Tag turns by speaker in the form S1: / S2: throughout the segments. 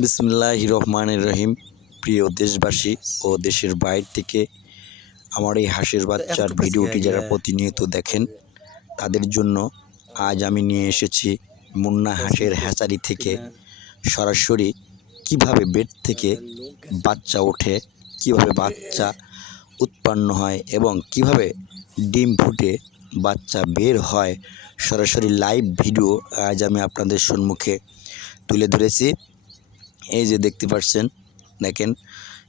S1: বিসমুল্লাহ রহমানের রহিম। প্রিয় দেশবাসী ও দেশের বাইরে থেকে আমার এই হাঁসের বাচ্চার ভিডিওটি যারা প্রতিনিয়ত দেখেন তাদের জন্য আজ আমি নিয়ে এসেছি মুন্না হাঁসের হ্যাচারি থেকে সরাসরি কীভাবে বেড থেকে বাচ্চা ওঠে কীভাবে বাচ্চা উৎপন্ন হয় এবং কীভাবে ডিম ফুটে বাচ্চা বের হয় সরাসরি লাইভ ভিডিও আজ আমি আপনাদের সম্মুখে তুলে ধরেছি। এই যে দেখতে পাচ্ছেন, দেখেন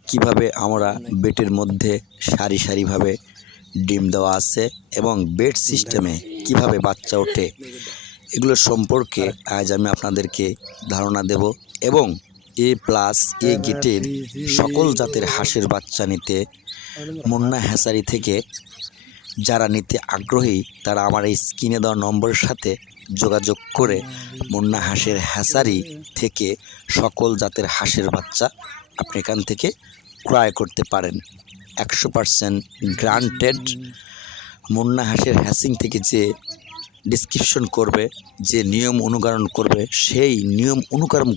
S1: কীভাবে আমরা বেটের মধ্যে সারি সারিভাবে ডিম দেওয়া আছে এবং বেড সিস্টেমে কীভাবে বাচ্চা ওঠে, এগুলো সম্পর্কে আজ আমি আপনাদেরকে ধারণা দেব এবং এ প্লাস এ গেটের সকল জাতের হাঁসের বাচ্চা নিতে মুন্না হ্যাসারি থেকে যারা নিতে আগ্রহী, তারা আমার এই স্ক্রিনে দেওয়া নম্বরের সাথে যোগাযোগ করে মুন্না হাঁসের হ্যাসারি থেকে সকল জাতের হাঁসের বাচ্চা আপনি এখান থেকে ক্রয় করতে পারেন। একশো পারসেন্ট গ্রান্টেড মুন্না হাঁসের হ্যাসিং থেকে যে ডিসক্রিপশন করবে যে নিয়ম অনুকরণ করবে সেই নিয়ম অনুকরণ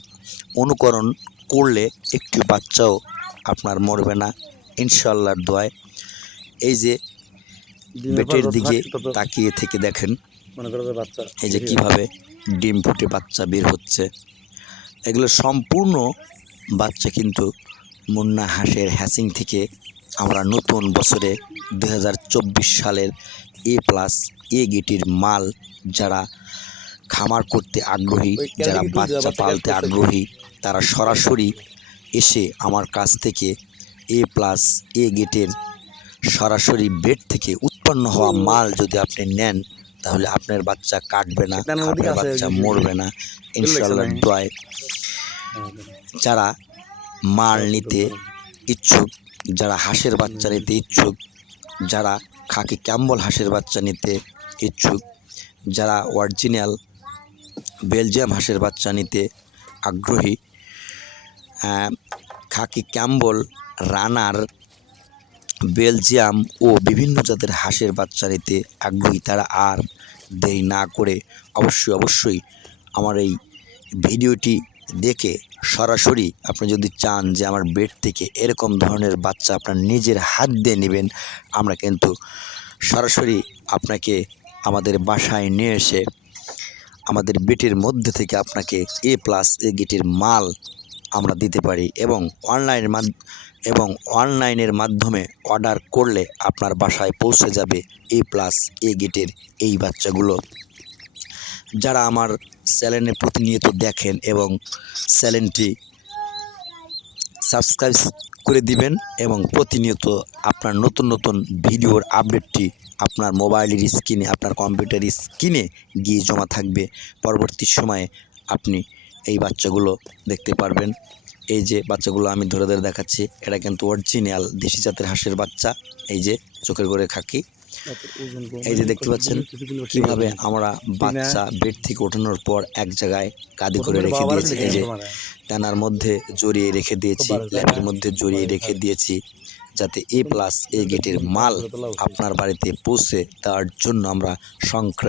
S1: অনুকরণ করলে একটি বাচ্চাও আপনার মরবে না। ইনশাল্লাহর দোয়ায়। এই যে বেটের দিকে তাকিয়ে থেকে দেখেন।
S2: মনে করো যে বাচ্চা
S1: এই যে কীভাবে ডিম ফুটে বাচ্চা বের হচ্ছে এগুলো সম্পূর্ণ বাচ্চা কিন্তু মুন্না হাঁসের হ্যাসিং থেকে আমরা নতুন বছরে দু হাজার চব্বিশ সালের এ প্লাস এ গেটির মাল যারা খামার করতে আগ্রহী যারা বাচ্চা
S2: বাচ্চা
S1: পালতে আগ্রহী তারা সরাসরি এসে আমার কাছ থেকে এ প্লাস এ গেটের সরাসরি বেড থেকে উৎপন্ন হওয়া মাল যদি আপনি নেন তাহলে আপনার বাচ্চা কাটবে না আপনার বাচ্চা মরবে না। ইনশাল্লাহ? দোয়ায় যারা মাল নিতে ইচ্ছুক যারা হাঁসের বাচ্চা নিতে ইচ্ছুক যারা খাকি ক্যাম্বল হাঁসের বাচ্চা নিতে ইচ্ছুক যারা অরিজিনাল বেলজিয়াম হাঁসের বাচ্চা নিতে আগ্রহী আহ, খাকি ক্যাম্বল রানার বেলজিয়াম ও বিভিন্ন জাতের হাঁসের বাচ্চা নিতে আগ্রহী, তারা আর দেরি না করে অবশ্যই অবশ্যই আমার এই ভিডিওটি দেখে সরাসরি আপনি যদি চান যে আমার বেড থেকে এরকম ধরনের বাচ্চা আপনার নিজের হাত দিয়ে নেবেন, আমরা কিন্তু সরাসরি আপনাকে আমাদের বাসায় নিয়ে এসে আমাদের বেটের মধ্যে থেকে আপনাকে এ প্লাস এ গেটের মাল আমরা দিতে পারি এবং অনলাইনের এবং অনলাইনের মাধ্যমে অর্ডার করলে আপনার বাসায় পৌঁছে যাবে এ প্লাস এ গেটের এই বাচ্চাগুলো। যারা আমার চ্যানেলে প্রতিনিয়ত দেখেন এবং চ্যানেলটি সাবস্ক্রাইব করে দিবেন এবং প্রতিনিয়ত আপনার নতুন নতুন ভিডিওর আপডেটটি আপনার মোবাইলের স্ক্রিনে আপনার কম্পিউটার স্ক্রিনে গিয়ে জমা থাকবে। পরবর্তী সময়ে আপনি এই বাচ্চাগুলো দেখতে পারবেন। এই যে বাচ্চাগুলো আমি ধরে ধরে দেখাচ্ছি এটা কিন্তু অরিজিনাল দেশি জাতের হাঁসের বাচ্চা। এই যে চোখের করে খাকি। এই যে দেখতে পাচ্ছেন কীভাবে আমরা বাচ্চা বেড থেকে ওঠানোর পর এক জায়গায় কাঁদি করে রেখে দিয়েছি। এই যে টানার মধ্যে জড়িয়ে রেখে দিয়েছি ল্যাপের মধ্যে জড়িয়ে রেখে দিয়েছি যাতে এ প্লাস এ গেটের মাল আপনার বাড়িতে পৌঁছে তার জন্য আমরা সংক্রায়